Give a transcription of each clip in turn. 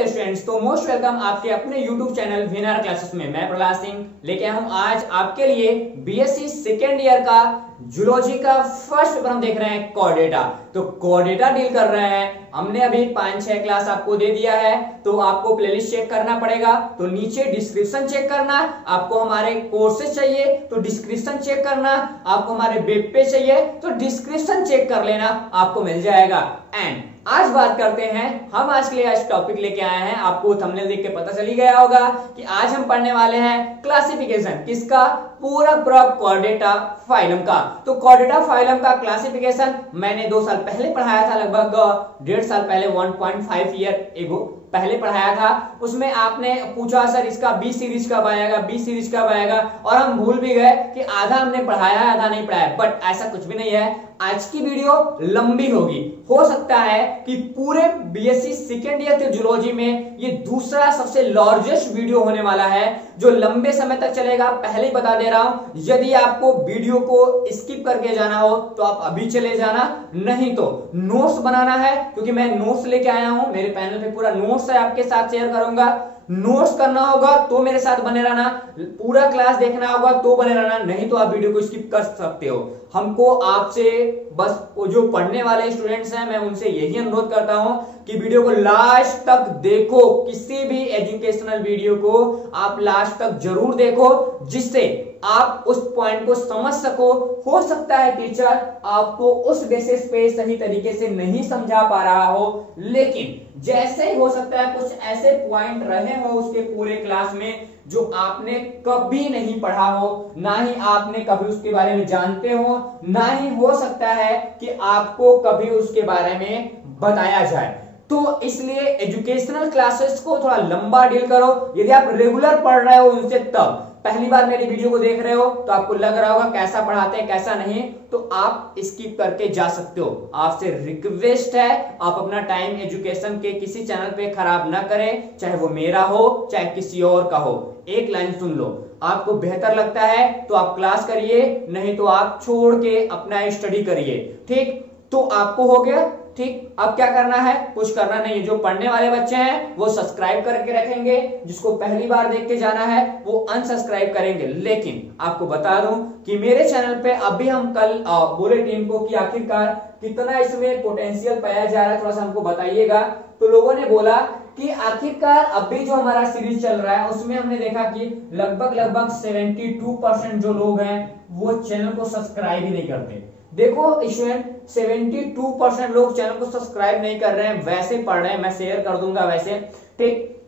Dear students, तो most welcome आपके अपने YouTube चैनल वीनर क्लासेस में। मैं प्रहलाद सिंह लेके आया हूं आज आपके लिए बीएससी सेकेंड ईयर का जूलॉजी का फर्स्ट पेपर हम देख रहे हैं कोर्डेटा। तो कोर्डेटा डील कर रहे हैं। हमने अभी 5-6 क्लास आपको दे दिया है, तो आपको प्लेलिस्ट चेक करना पड़ेगा। तो नीचे डिस्क्रिप्शन चेक करना, आपको हमारे कोर्सेज चाहिए तो डिस्क्रिप्शन चेक करना, आपको हमारे वेब पे चाहिए तो डिस्क्रिप्शन चेक कर लेना, आपको मिल जाएगा। एंड आज बात करते हैं, हम आज के लिए आज टॉपिक लेके आए हैं, आपको थंबनेल देख के पता चल ही गया होगा कि आज हम पढ़ने वाले हैं क्लासिफिकेशन किसका, पूरा कोर्डेटा फाइलम का। तो कोर्डेटा फाइलम का क्लासिफिकेशन मैंने 2 साल पहले पढ़ाया था, लगभग 1.5 साल पहले, 1.5 ईयर एगो पहले पढ़ाया था। उसमें आपने पूछा सर इसका बी सीरीज कब आएगा, बी सीरीज कब आएगा, और हम भूल भी गए कि आधा हमने पढ़ाया है आधा नहीं पढ़ाया। बट ऐसा कुछ भी नहीं है, आज की वीडियो लंबी होगी। हो सकता है कि पूरे बीएससी सेकेंड ईयर के जूलॉजी में ये दूसरा सबसे लार्जेस्ट वीडियो होने वाला है जो लंबे समय तक चलेगा। पहले ही बता दे रहा हूं, यदि आपको वीडियो को स्किप करके जाना हो तो आप अभी चले जाना, नहीं तो नोट्स बनाना है, क्योंकि मैं नोट्स लेके आया हूं। मेरे पैनल पे पूरा नोट्स है, आपके साथ शेयर करूंगा। नोट्स करना होगा तो मेरे साथ बने रहना, पूरा क्लास देखना होगा तो बने रहना, नहीं तो आप वीडियो को स्किप कर सकते हो। हमको आपसे बस वो जो पढ़ने वाले स्टूडेंट्स हैं, मैं उनसे यही अनुरोध करता हूं कि वीडियो को लास्ट तक देखो। किसी भी एजुकेशनल वीडियो को आप लास्ट तक जरूर देखो, जिससे आप उस पॉइंट को समझ सको। हो सकता है टीचर आपको उस बेसिस पे सही तरीके से नहीं समझा पा रहा हो, लेकिन जैसे ही हो सकता है कुछ ऐसे पॉइंट रहे हो उसके पूरे क्लास में जो आपने कभी नहीं पढ़ा हो, ना ही आपने कभी उसके बारे में जानते हो, ना ही हो सकता है कि आपको कभी उसके बारे में बताया जाए। तो इसलिए एजुकेशनल क्लासेस को थोड़ा लंबा डील करो। यदि आप रेगुलर पढ़ रहे हो उनसे, तब पहली बार मेरी वीडियो को देख रहे हो तो आपको लग रहा होगा कैसा पढ़ाते हैं कैसा नहीं, तो आप स्किप करके जा सकते हो। आपसे रिक्वेस्ट है, आप अपना टाइम एजुकेशन के किसी चैनल पे खराब ना करें, चाहे वो मेरा हो चाहे किसी और का हो। एक लाइन सुन लो, आपको बेहतर लगता है तो आप क्लास करिए, नहीं तो आप छोड़ के अपना स्टडी करिए। ठीक, तो आपको हो गया। ठीक, अब क्या करना है, कुछ करना नहीं है। जो पढ़ने वाले बच्चे हैं वो सब्सक्राइब करके रखेंगे, जिसको पहली बार देख के जाना है वो अनसब्सक्राइब करेंगे। लेकिन आपको बता दूं कि मेरे चैनल पे अभी हम कल बोले टीम को कि आखिरकार कितना इसमें पोटेंशियल पाया जा रहा है, थोड़ा सा हमको बताइएगा। तो लोगों ने बोला कि आखिरकार अभी जो हमारा सीरीज चल रहा है उसमें हमने देखा कि लगभग 72% जो लोग हैं वो चैनल को सब्सक्राइब ही नहीं करते। देखो स्टूडेंट, 72% लोग चैनल को सब्सक्राइब नहीं कर रहे हैं, वैसे पढ़ रहे हैं। मैं शेयर कर दूंगा वैसे। ठीक,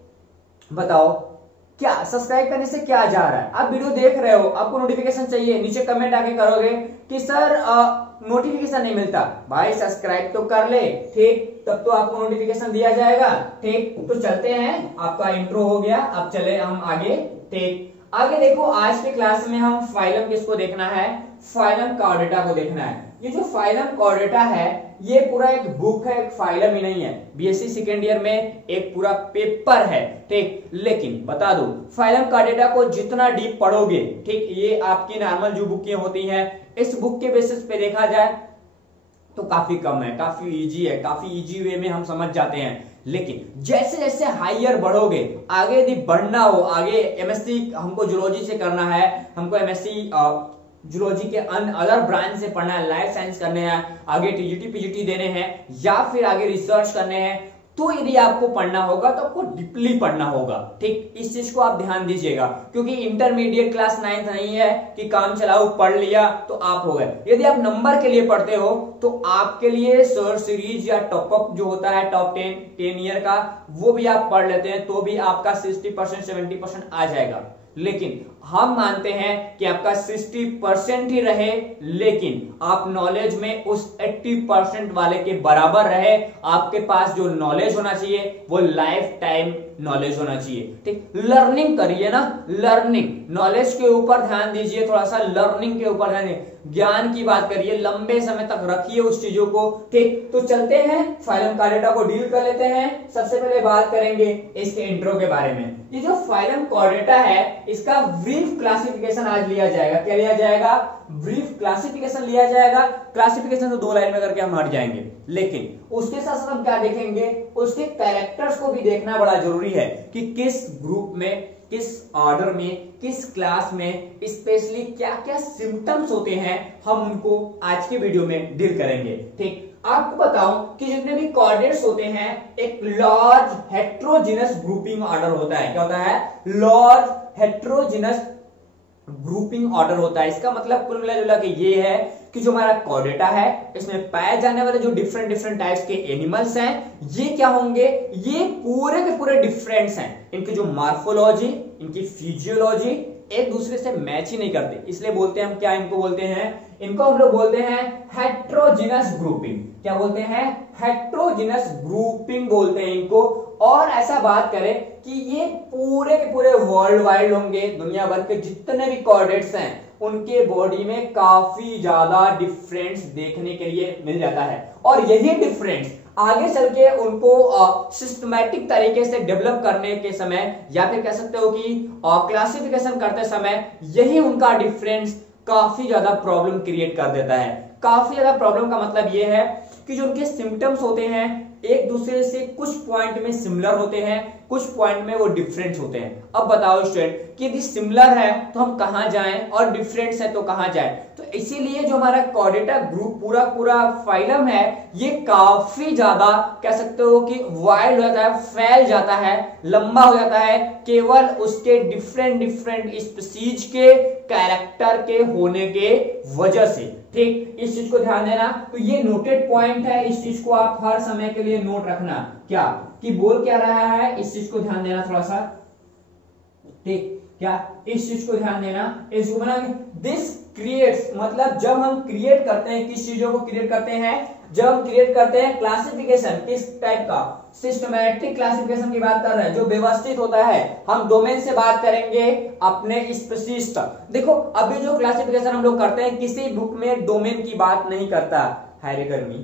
बताओ क्या सब्सक्राइब करने से क्या जा रहा है? आप वीडियो देख रहे हो, आपको नोटिफिकेशन चाहिए, नीचे कमेंट आके करोगे कि सर नोटिफिकेशन नहीं मिलता। भाई सब्सक्राइब तो कर ले, ठीक, तब तो आपको नोटिफिकेशन दिया जाएगा। ठीक, तो चलते हैं, आपका इंट्रो हो गया, अब चले हम आगे। ठीक, आगे देखो, आज के क्लास में हम फाइलम किसको देखना है, फाइलम कोर्डेटा को देखना है। ये जो फाइलम कोर्डेटा है ये पूरा एक बुक है, एक फाइलम ही नहीं है। बीएससी सेकेंड ईयर में एक पूरा पेपर है। ठीक, लेकिन बता दो फाइलम कोर्डेटा को जितना डीप पढ़ोगे, ठीक, ये आपकी नॉर्मल जो बुकें होती हैं, इस बुक के बेसिस पे देखा जाए तो काफी कम है, काफी इजी है, काफी इजी वे में हम समझ जाते हैं। लेकिन जैसे जैसे हायर बढ़ोगे, आगे यदि बढ़ना हो, आगे एमएससी हमको जूलॉजी से करना है, हमको एमएससी जूलॉजी के अदर ब्रांच से पढ़ना है, लाइफ साइंस करने हैं, आगे टीजीटी पीजीटी देने हैं, या फिर आगे रिसर्च करने हैं, तो यदि आपको पढ़ना होगा तो आपको डीपली पढ़ना होगा। ठीक, इस चीज को आप ध्यान दीजिएगा, क्योंकि इंटरमीडिएट क्लास 9th नहीं है कि काम चलाओ पढ़ लिया तो आप हो गए। यदि आप नंबर के लिए पढ़ते हो तो आपके लिए सर्च सीरीज या टॉपअप जो होता है टॉप 10 ईयर का, वो भी आप पढ़ लेते हैं तो भी आपका 60% 70% आ जाएगा। लेकिन हम मानते हैं कि आपका 60% ही रहे, लेकिन आप नॉलेज में उस 80% वाले के बराबर रहे। आपके पास जो नॉलेज होना चाहिए वो लाइफ टाइम नॉलेज होना चाहिए। ठीक, लर्निंग करिए ना, लर्निंग, नॉलेज के ऊपर ध्यान दीजिए, थोड़ा सा लर्निंग के ऊपर ध्यान दीजिए, ज्ञान की बात करिए, लंबे समय तक रखिए उस चीजों को। ठीक, तो चलते हैं फाइलम कोर्डेटा को डील कर लेते हैं। सबसे पहले बात करेंगे इसके इंट्रो के बारे में। ये जो फाइलम कोर्डेटा है इसका ब्रीफ क्लासिफिकेशन आज लिया जाएगा। क्या लिया जाएगा? ब्रीफ क्लासिफिकेशन लिया जाएगा। क्लासिफिकेशन तो 2 लाइन में करके हम हट जाएंगे, लेकिन उसके साथ साथ हम क्या देखेंगे, उसके कैरेक्टर्स को भी देखना बड़ा जरूरी है कि किस ग्रुप में, किस ऑर्डर में, किस क्लास में स्पेशली क्या क्या सिम्टम्स होते हैं, हम उनको आज के वीडियो में डील करेंगे। ठीक, आपको बताऊं कि जितने भी कोऑर्डिनेट्स होते हैं एक लार्ज हेट्रोजिनस ग्रुपिंग ऑर्डर होता है। क्या होता है? लार्ज हेट्रोजिनस ग्रुपिंग ऑर्डर होता है। इसका मतलब कुल मिला जुला के ये है कि जो हमारा कोर्डेटा है इसमें पाए जाने वाले जो डिफरेंट डिफरेंट टाइप्स के एनिमल्स हैं ये क्या होंगे, ये पूरे के पूरे डिफरेंट्स हैं। इनकी जो मॉर्फोलॉजी, इनकी फिजियोलॉजी एक दूसरे से मैच ही नहीं करते, इसलिए बोलते हैं हम क्या, इनको बोलते हैं, इनको हम लोग बोलते हैं हेट्रोजिनस ग्रुपिंग। क्या बोलते हैं? हेट्रोजिनस ग्रुपिंग बोलते हैं इनको। और ऐसा बात करें कि ये पूरे के पूरे वर्ल्ड वाइड होंगे, दुनिया भर के जितने भी कोऑर्डिनेट्स हैं उनके बॉडी में काफी ज्यादा डिफरेंस देखने के लिए मिल जाता है। और यही डिफरेंस आगे चल के उनको सिस्टमैटिक तरीके से डेवलप करने के समय या फिर कह सकते हो कि क्लासिफिकेशन करते समय यही उनका डिफरेंस काफी ज्यादा प्रॉब्लम क्रिएट कर देता है। काफी ज्यादा प्रॉब्लम का मतलब यह है कि जो उनके सिम्टम्स होते हैं एक दूसरे से कुछ पॉइंट में सिमिलर होते हैं, कुछ पॉइंट में वो डिफरेंट होते हैं। अब बताओ स्टूडेंट कि यदि सिमिलर है तो हम कहां जाएं और डिफरेंट है तो कहां जाएं। तो इसीलिए जो हमारा कोर्डेटा ग्रुप पूरा पूरा फाइलम है ये काफी ज्यादा कह सकते हो कि वाइड हो जाता है, फैल जाता है, लंबा हो जाता है, केवल उसके डिफरेंट डिफरेंट स्पीशीज के कैरेक्टर के होने के वजह से। ठीक, इस चीज को ध्यान देना। तो ये नोटेड पॉइंट है, इस चीज को आप हर समय के लिए नोट रखना। क्या कि बोल क्या रहा है, इस चीज को ध्यान देना थोड़ा सा। ठीक, क्या इस चीज को ध्यान देना, इसको बना दिस क्रिएट्स, मतलब जब हम क्रिएट करते हैं, किस चीजों को क्रिएट करते हैं, जब हम क्रिएट करते हैं क्लासिफिकेशन, किस टाइप का, सिस्टमैटिक क्लासिफिकेशन की बात कर रहे हैं जो व्यवस्थित होता है। हम डोमेन से बात करेंगे अपने स्पीशीज तक। देखो अभी जो क्लासिफिकेशन हम लोग करते हैं किसी बुक में डोमेन की बात नहीं करता है गर्मी।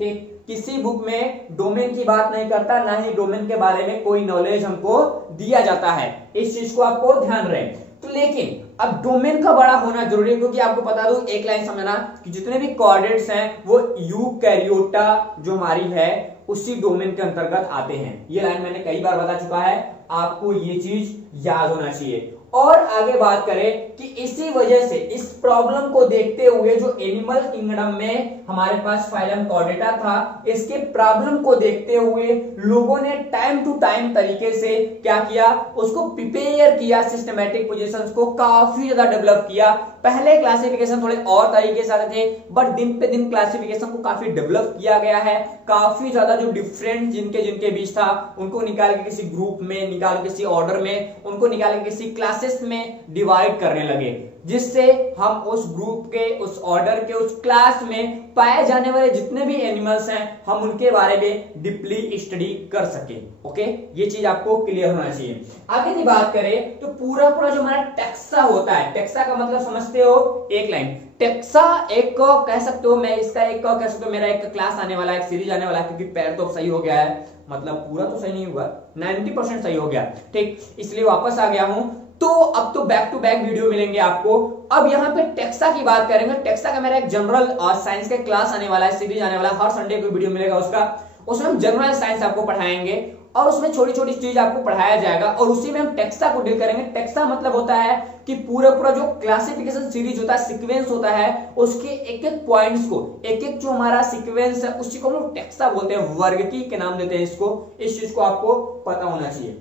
ठीक, किसी बुक में डोमेन की बात नहीं करता, ना ही डोमेन के बारे में कोई नॉलेज हमको दिया जाता है। इस चीज को आपको ध्यान रहे। तो लेकिन अब डोमेन का बड़ा होना जरूरी है, क्योंकि आपको बता दूं एक लाइन समझना कि जितने भी कोऑर्डिनेट्स हैं वो यूकैरियोटा जो हमारी है उसी डोमेन के अंतर्गत आते हैं। ये लाइन मैंने कई बार बता चुका है, आपको ये चीज याद होना चाहिए। और आगे बात करें कि इसी वजह से इस प्रॉब्लम को देखते हुए जो एनिमल किंगडम में हमारे पास फाइलम कोर्डेटा था, इसके प्रॉब्लम को देखते हुए लोगों ने टाइम टू टाइम तरीके से क्या किया, उसको प्रिपेयर किया, सिस्टमैटिक पोजीशंस को काफी ज्यादा डेवलप किया। पहले क्लासिफिकेशन थोड़े और तरीके से आते थे, बट दिन पे दिन क्लासिफिकेशन को काफी डेवलप किया गया है। काफी ज्यादा जो डिफरेंट जिनके जिनके बीच था उनको निकाल के किसी ग्रुप में, निकाल के किसी ऑर्डर में, उनको निकाल के किसी क्लासेस में डिवाइड करने लगे, जिससे हम उस ग्रुप के, उस ऑर्डर के, उस क्लास में पाए जाने वाले जितने भी एनिमल्स हैं हम उनके बारे में डीपली स्टडी कर सके। ओके, ये चीज आपको क्लियर होना चाहिए। आगे की बात करें तो पूरा पूरा जो हमारा टेक्सा होता है, टेक्सा का मतलब समझते हो, एक लाइन टेक्सा एक कह सकते हो, मैं इसका एक कह सकते हो, मेरा एक क्लास आने वाला है, एक सीरीज आने वाला है, क्योंकि पैर तो सही हो गया है, मतलब पूरा तो सही नहीं हुआ, 90% सही हो गया। ठीक, इसलिए वापस आ गया हूं। तो अब तो बैक टू बैक वीडियो मिलेंगे आपको। अब यहाँ पे टेक्सा की बात करेंगे। टेक्सा का मेरा एक जनरल साइंस का क्लास आने वाला है, सीरीज आने वाला है, हर संडे को वीडियो मिलेगा उसका। उसमें हम जनरल साइंस आपको पढ़ाएंगे और उसमें छोटी छोटी चीज आपको पढ़ाया जाएगा और उसी में हम टेक्सा को डील करेंगे। टेक्सा मतलब होता है कि पूरा पूरा जो क्लासिफिकेशन सीरीज होता है, सीक्वेंस होता है, उसके एक एक पॉइंट्स को, एक एक जो हमारा सीक्वेंस है उसी को हम लोग टेक्सा बोलते हैं, वर्गीकी के नाम देते हैं इसको। इस चीज को आपको पता होना चाहिए।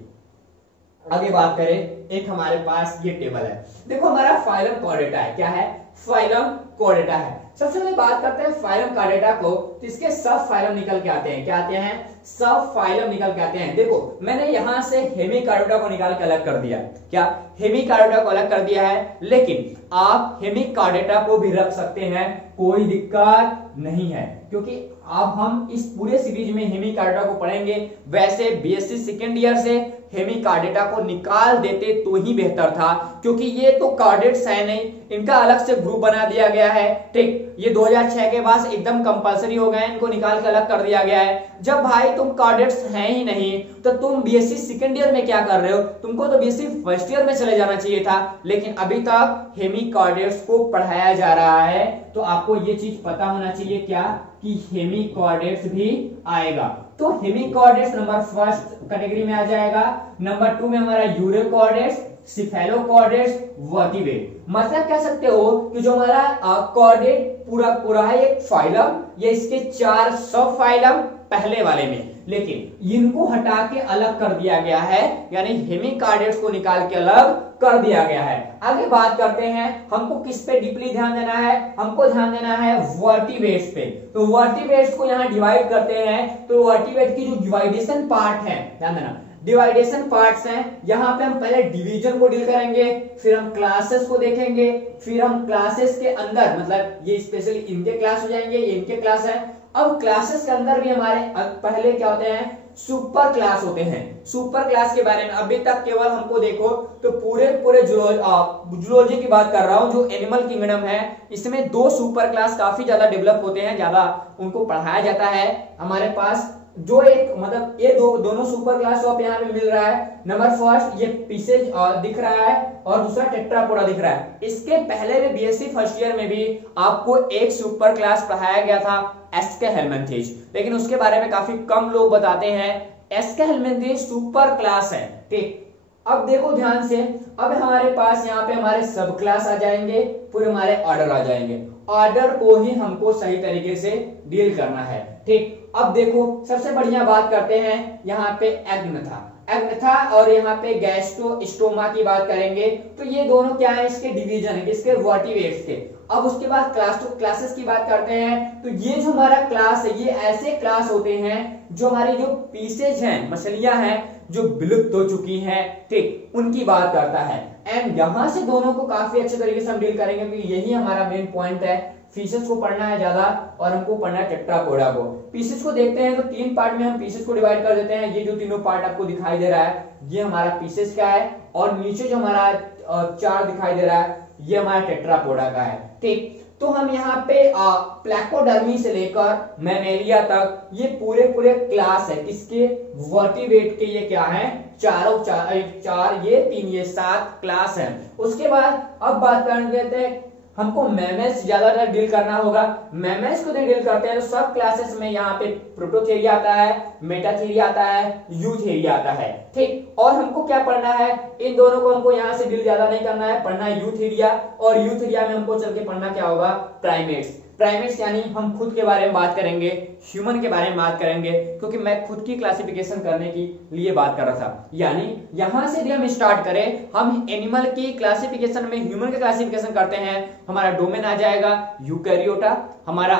आगे बात करें, एक हमारे पास ये टेबल है, देखो हमारा फाइलम कोर्डेटा है। क्या है? फाइलम कोर्डेटा है। सबसे पहले बात करते हैं फाइलम कोर्डेटा को, तो इसके सब फाइलम निकल के आते हैं। क्या आते हैं? सब फाइलम निकल के आते हैं। देखो मैंने यहां से हेमिकार्डोटा को निकाल के अलग कर दिया। क्या? हेमिकार्डोटा को अलग कर दिया है, लेकिन आप हेमिकार्डेटा को भी रख सकते हैं, कोई दिक्कत नहीं है, क्योंकि अब हम इस पूरे सीरीज में हेमिकार्डेटा को पढ़ेंगे। वैसे बीएससी सेकेंड ईयर से हेमिकार्डेटा को निकाल देते तो ही बेहतर था, क्योंकि ये तो कार्डेट्स है नहीं, इनका अलग से ग्रुप बना दिया गया है। ठीक, ये 2006 के बाद एकदम कंपलसरी हो गए, इनको निकाल के अलग कर दिया गया है। जब भाई तुम कार्डेट्स हैं ही नहीं तो तुम बीएससी सेकेंड ईयर में क्या कर रहे हो? तुमको तो बीएससी फर्स्ट ईयर में चले जाना चाहिए था, लेकिन अभी तक हेमिकार्डेट्स को पढ़ाया जा रहा है। तो आपको ये चीज पता होना चाहिए क्या कि हेमी हेमिकॉर्डेट्स भी आएगा। तो हेमिकॉर्डेट्स नंबर फर्स्ट कैटेगरी में आ जाएगा। नंबर 2 में हमारा यूरोकॉर्डेट्स, सिफेलोकॉर्डेट्स, वर्टिब्रेट। मतलब कह सकते हो कि जो हमारा कॉर्डेट पूरा है एक फाइलम, ये इसके 4 सब फाइलम पहले वाले में, लेकिन इनको हटा के अलग कर दिया गया है, यानी हेमिकॉर्डेट्स को निकाल के अलग कर दिया गया है। आगे बात करते हैं, हमको किस पे डीपली ध्यान देना है, हमको ध्यान देना है वर्टिब्रेट्स पे। तो वर्टिब्रेट्स को यहाँ डिवाइड करते हैं, तो वर्टिब्रेट की जो डिवाइडेशन पार्ट है, ध्यान देना डिवाइडेशन पार्ट्स हैं, यहाँ पे हम पहले डिवीजन को डील करेंगे, फिर हम क्लासेस को देखेंगे, फिर हम क्लासेस के अंदर, मतलब ये स्पेशली इनके क्लास हो जाएंगे, ये इनके क्लास है। अब क्लासेस के अंदर भी हमारे पहले क्या होते हैं, सुपर क्लास होते हैं। सुपर क्लास के बारे में अभी तक केवल हमको देखो तो पूरे जूलॉजी की बात कर रहा हूं, जो एनिमल किंगडम है, इसमें 2 सुपर क्लास काफी ज्यादा डेवलप होते हैं, ज्यादा उनको पढ़ाया जाता है। हमारे पास जो एक मतलब ये दोनों सुपर क्लास आप यहाँ पे मिल रहा है। नंबर फर्स्ट ये पीसेज दिख रहा है और दूसरा टेट्रापोडा दिख रहा है। इसके पहले में बीएससी फर्स्ट ईयर में भी आपको एक सुपर क्लास पढ़ाया गया था, एस्केहेलमिंथेज, लेकिन उसके बारे में काफी कम लोग बताते हैं। एस्केहेलमिंथेज सुपर क्लास है, ठीक। अब देखो ध्यान से, अब हमारे पास यहाँ पे हमारे सब क्लास आ जाएंगे, फिर हमारे ऑर्डर आ जाएंगे। ऑर्डर को ही हमको सही तरीके से डील करना है, ठीक। अब देखो सबसे बढ़िया बात करते हैं, यहाँ पे एग्नथा और यहाँ पे गैस्ट्रोस्टोमा की बात करेंगे। तो ये दोनों क्या है, इसके डिवीजन है, किसके, वर्टिब्रेट्स के। अब उसके बाद क्लासेस की बात करते हैं, तो ये जो हमारा क्लास है, ये ऐसे क्लास होते हैं जो हमारी जो पीसेज हैं, मछलियां हैं जो विलुप्त हो चुकी हैं, ठीक, उनकी बात करता है। एंड यहां से दोनों को काफी अच्छे तरीके से हम डील करेंगे, क्योंकि यही हमारा मेन पॉइंट है। फिशेस को पढ़ना है ज्यादा और हमको पढ़ना है टेट्रापोडा को। पीसेस को देखते हैं तो 3 पार्ट में हम पीसेस को डिवाइड कर देते हैं। ये जो तीनों पार्ट आपको दिखाई दे रहा है, ये हमारा पीसेस का है, और नीचे जो हमारा 4 दिखाई दे रहा है, ये हमारा टेट्रापोडा का है, ठीक। तो हम यहाँ पे प्लेकोडर्मी से लेकर मैमेलिया तक ये पूरे क्लास है, किसके, वर्टिब्रेट के। ये क्या है, चार ये 3 ये 7 क्लास है। उसके बाद अब बात कर देते हैं, हमको मैमल्स ज्यादातर डील करना होगा। मैमल्स को डील करते हैं तो सब क्लासेस में यहाँ पे प्रोटोथेरी आता है, मेटाथेरी आता है, यूथेरी आता है, ठीक। और हमको क्या पढ़ना है, इन दोनों को हमको यहाँ से डील ज्यादा नहीं करना है, पढ़ना है यूथेरिया, और यूथेरिया में हमको चल के पढ़ना क्या होगा, प्राइमेट्स यानी हम खुद के बारे में बात करेंगे, ह्यूमन के बारे में बात करेंगे, क्योंकि मैं खुद की क्लासिफिकेशन करने के लिए बात कर रहा था। यानी यहां से भी हम स्टार्ट करें, हम एनिमल की क्लासिफिकेशन में ह्यूमन की क्लासिफिकेशन करते हैं। हमारा डोमेन आ जाएगा यूकैरियोटा, हमारा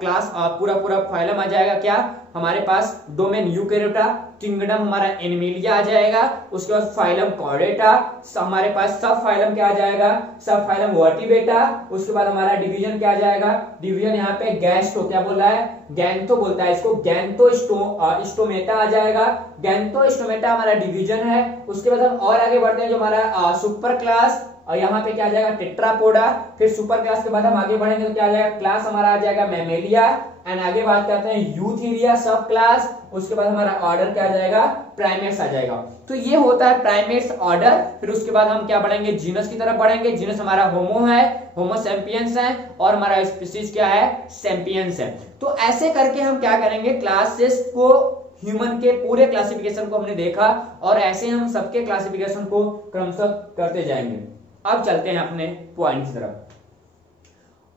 क्लास पूरा फाइलम आ जाएगा, क्या हमारे पास डोमेन यूकैरियोटा, किंगडम हमारा एनिमेलिया आ जाएगा। उसके बाद फाइलम कॉर्डेटा, हमारे पास सब फाइलम क्या आ जाएगा, सब फाइलम वर्टिब्रेटा। उसके बाद हमारा डिवीजन क्या आ जाएगा, डिवीजन यहाँ पे गैस्ट्रो, क्या बोल रहा है, गैंथो बोलता है इसको, गैंथोस्टोमेटा आ जाएगा। गैंथोस्टोमेटा हमारा डिवीजन है। उसके बाद हम और आगे बढ़ते हैं, जो हमारा सुपर क्लास, और यहाँ पे क्या आ जाएगा, टेट्रापोडा। फिर सुपर क्लास के बाद हम आगे बढ़ेंगे तो क्या आ जाएगा, क्लास हमारा आ जाएगा मैमेलिया। एंड आगे बात करते हैं यूथेरिया सब क्लास। उसके बाद हमारा ऑर्डर क्या आ जाएगा, प्राइमेट्स आ जाएगा। तो ये होता है प्राइमेट्स ऑर्डर। फिर उसके बाद हम क्या बढ़ेंगे, जीनस की तरफ बढ़ेंगे। जीनस हमारा होमो है, होमो सैपियंस है, और हमारा स्पीशीज क्या है, सैपियंस है। तो ऐसे करके हम क्या करेंगे, क्लासेस को, ह्यूमन के पूरे क्लासिफिकेशन को हमने देखा, और ऐसे हम सबके क्लासिफिकेशन को क्रमशः करते जाएंगे। अब चलते हैं अपने पॉइंट की तरफ।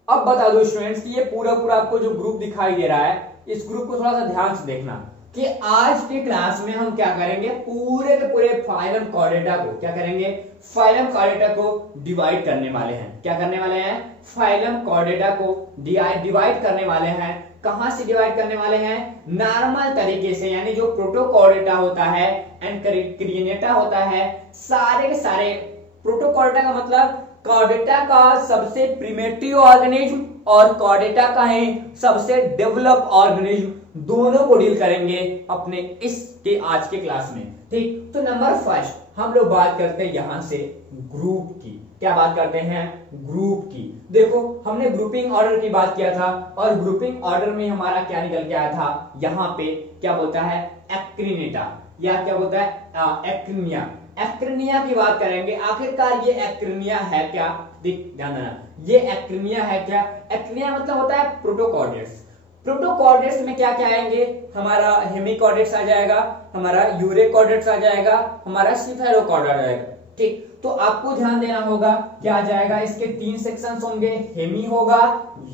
अब बता दो स्टूडेंट्स कि ये पूरा आपको जो ग्रुप दिखाई दे रहा है, इस ग्रुप को थोड़ा सा ध्यान से देखना कि आज के क्लास में हम क्या करेंगे, पूरे के पूरे फाइलम कॉर्डेटा को क्या करेंगे, फाइलम कॉर्डेटा को डिवाइड करने वाले हैं। क्या करने वाले हैं, फाइलम कॉर्डेटा को डिवाइड करने वाले हैं। कहां से डिवाइड करने वाले हैं, नॉर्मल तरीके से, यानी जो प्रोटोकॉर्डेटा होता है एंड क्रिएनेटा होता है, सारे के सारे। प्रोटोकॉर्डेटा का मतलब कॉर्डेटा का सबसे प्रिमिटिव ऑर्गेनिज्म और कॉर्डेटा का है सबसे डेवलप ऑर्गेनिज्म, दोनों को डील करेंगे अपने इसके आज के क्लास में, ठीक। तो नंबर फर्स्ट हम लोग बात करते हैं यहां से ग्रुप की। क्या बात करते हैं, ग्रुप की। देखो हमने ग्रुपिंग ऑर्डर की बात किया था, और ग्रुपिंग ऑर्डर में हमारा क्या निकल के आया था, यहाँ पे क्या बोलता है, एक्रिनेटा, या क्या बोलता है, एक्रिनिया। एक्रिनिया की बात करेंगे। आखिरकार ये एक्रिनिया है क्या, ध्यान देना, ये एक्रिनिया है क्या। एक्रिनिया मतलब होता है प्रोटोकॉर्डेट्स। प्रोटोकॉर्डेट्स में क्या क्या आएंगे, हमारा हेमिकॉर्डेट्स आ जाएगा, हमारा यूरेकॉर्डेट्स आ जाएगा, हमारा सिफेलोकॉर्डेट आ जाएगा। ठीक, तो आपको ध्यान देना होगा क्या आ जाएगा, इसके 3 सेक्शंस होंगे, हेमी होगा,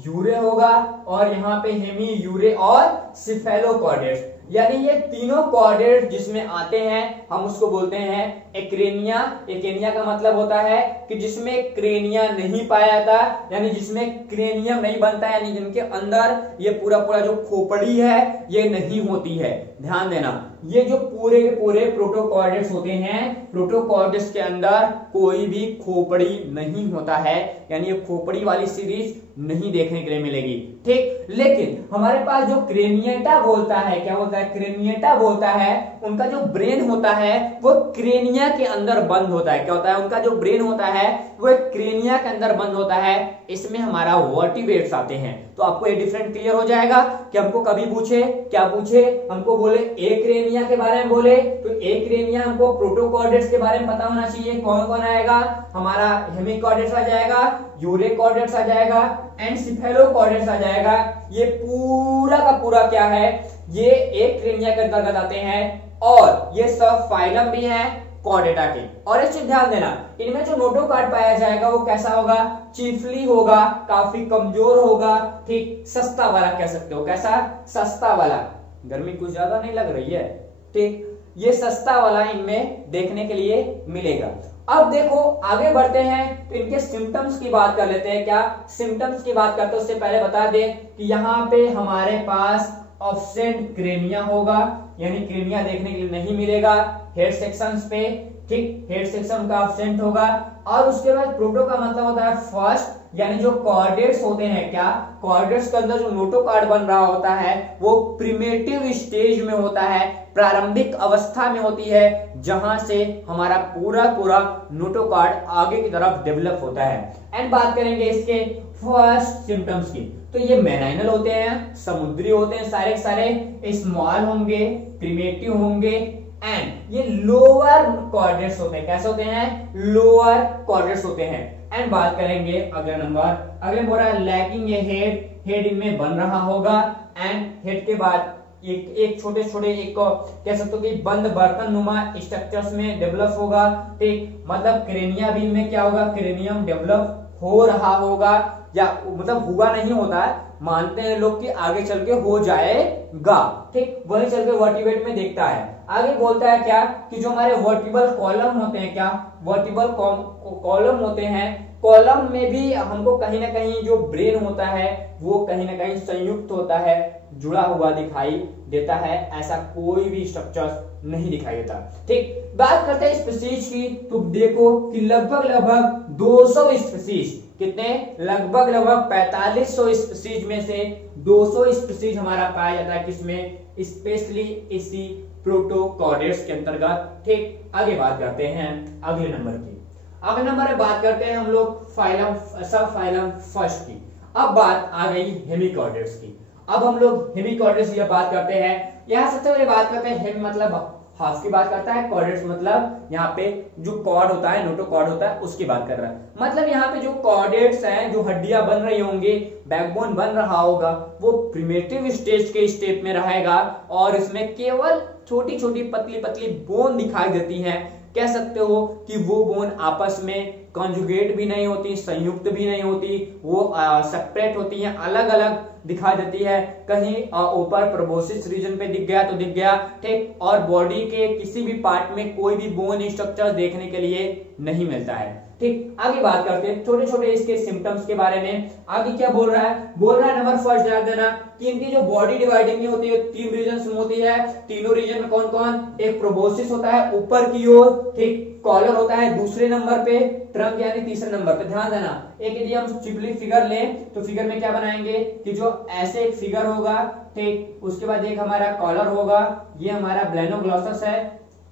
यूरे होगा और यहाँ पे हेमी, यूरे और सिफेलोकॉर्डेट्स, यानी ये तीनों कॉर्डेट्स जिसमें आते हैं हम उसको बोलते हैं एक्रेनिया। एक्रेनिया का मतलब होता है कि जिसमें क्रेनिया नहीं पाया जाता, यानी जिसमें क्रेनियम नहीं बनता, यानी जिनके अंदर ये पूरा पूरा जो खोपड़ी है ये नहीं होती है। ध्यान देना, ये जो पूरे के पूरे प्रोटोकॉर्डेट्स होते हैं, प्रोटोकॉर्डेट्स के अंदर कोई भी खोपड़ी नहीं होता है, यानी ये खोपड़ी वाली सीरीज नहीं देखने के लिए मिलेगी। ठीक, लेकिन हमारे पास जो क्रेनिएटा बोलता है, क्या बोलता है, क्रेनिएटा बोलता है, उनका जो ब्रेन होता है वो क्रेनिया के अंदर बंद होता है। क्या होता है, उनका जो ब्रेन होता है वो क्रेनिया के अंदर बंद होता है। इसमें हमारा वर्टिब्रेट्स आते हैं। तो आपको ये डिफरेंट क्लियर हो जाएगा कि हमको कभी पूछे, क्या पूछे, हमको बोले एक्रेनिया के बारे में बोले तो एक्रेनिया हमको प्रोटोकॉर्डेट्स के बारे में पता होना चाहिए। कौन कौन आएगा, हमारा हेमिकॉर्डेट्स आ जाएगा, यूरेकॉर्डेट्स आ जाएगा एंड सिफेलोकॉर्डेट्स आ जाएगा। ये पूरा का पूरा क्या है, ये एक्रेनिया के अंतर्गत आते हैं और ये सब फाइलम भी है कॉर्डेटा के। और एक चीज ध्यान देना, इनमें जो नोटोकॉर्ड पाया जाएगा वो कैसा होगा, चिफली होगा, काफी कमजोर होगा। ठीक, सस्ता वाला कह सकते हो, कैसा, सस्ता वाला, गर्मी कुछ ज्यादा नहीं लग रही है। ठीक, ये सस्ता वाला इनमें देखने के लिए मिलेगा। अब देखो आगे बढ़ते हैं तो इनके सिम्टम्स की बात कर लेते हैं। क्या सिम्टम्स की बात करते हैं उससे पहले बता दें कि यहाँ पे हमारे पास ऑब्सेंट क्रेनिया होगा, यानी क्रेनिया देखने के लिए नहीं मिलेगा हेड सेक्शंस पे। ठीक, हेड सेक्शन का ऑब्सेंट होगा। और उसके बाद प्रोटो का मतलब होता है फर्स्ट, यानी जो कॉर्डेट्स होते हैं, क्या कॉर्डेट्स के अंदर जो नोटोकॉर्ड बन रहा होता है वो प्रिमिटिव स्टेज में होता है, प्रारंभिक अवस्था में होती है, जहां से हमारा पूरा पूरा नोटोकॉर्ड आगे की तरफ डेवलप होता है। एंड बात करेंगे इसके फर्स्ट सिम्टम्स की, तो ये मेनाइनल होते हैं, समुद्री होते हैं, सारे सारे स्मॉल होंगे, प्रिमिटिव होंगे एंड ये लोअर कॉर्डेट्स होते हैं। कैसे होते हैं, लोअर कॉर्डेट्स होते हैं। एंड बात करेंगे अगला नंबर, अगले बोल रहा है लैकिंग ए हेड, हेड इनमें बन रहा होगा एंड हेड के बाद एक छोटे छोटे एक कह सकते हो कि बंद बर्तन नुमा स्ट्रक्चर्स में डेवलप होगा। ठीक, मतलब क्रेनिया भी में क्या होगा, क्रेनियम डेवलप हो रहा होगा, या मतलब हुआ नहीं होता है, मानते हैं लोग कि आगे चल के हो जाएगा। ठीक, वही चल के वर्टिब्रेट में देखता है। आगे बोलता है क्या कि जो हमारे वर्टिबल कॉलम होते हैं, क्या वर्टिबल कॉलम होते हैं, कॉलम में भी हमको कहीं ना कहीं जो ब्रेन होता है वो कहीं ना कहीं संयुक्त होता है, जुड़ा हुआ दिखाई देता है, ऐसा कोई भी स्ट्रक्चर नहीं दिखाई देता। ठीक, बात करते हैं स्पीशीज की, तो देखो कि लगभग 200 स्पीशीज, कितने, लगभग 4500 स्पीशीज में से 200 स्पीशीज हमारा पाया जाता है, किसमें, स्पेशली इसी प्रोटोकॉर्डेट्स के अंतर्गत। ठीक, आगे बात करते हैं अगले नंबर की। अगले नंबर में बात करते हैं हम लोग फाइलम, सब फाइलम फर्स्ट की। अब बात आ गई हेमिकॉर्डेट्स की। अब हम लोग हेमिकॉर्डेट्स की बात करते हैं। यहाँ सबसे पहले बात करते हैं, हेमी मतलब हाफ की बात करता है, कॉर्डेट्स मतलब यहाँ पे जो कॉर्ड होता है, नोटोकॉर्ड होता है, उसकी बात कर रहा है। मतलब यहाँ पे जो कॉर्डेट्स हैं, जो हड्डियां बन रही होंगी, बैकबोन बन रहा होगा, वो प्रिमिटिव स्टेज के स्टेप में रहेगा और इसमें केवल छोटी छोटी पतली पतली बोन दिखाई देती हैं। कह सकते हो कि वो बोन आपस में कॉन्जुगेट भी नहीं होती, संयुक्त भी नहीं होती, वो सेपरेट होती हैं, अलग अलग दिखाई देती है। कहीं ऊपर प्रोबोसिस रीजन पे दिख गया तो दिख गया। ठीक, और बॉडी के किसी भी पार्ट में कोई भी बोन स्ट्रक्चर देखने के लिए नहीं मिलता है। ठीक, आगे बात करते हैं छोटे छोटे इसके सिम्टम्स के बारे में। आगे क्या बोल रहा है, बोल रहा है नंबर फर्स्ट ध्यान देना कि इनकी जो बॉडी डिवाइडिंग होती है 3 रीजन में होती है। तीनों रीजन में कौन कौन, एक प्रोबोसिस होता है ऊपर की ओर, ठीक, कॉलर होता है दूसरे नंबर पे, ट्रंक यानी तीसरे नंबर पे। ध्यान देना, एक यदि हम सिंपली फिगर लें तो फिगर में क्या बनाएंगे कि जो ऐसे एक फिगर होगा, ठीक, उसके बाद एक हमारा कॉलर होगा, ये हमारा ब्लेनोग्लॉसस है।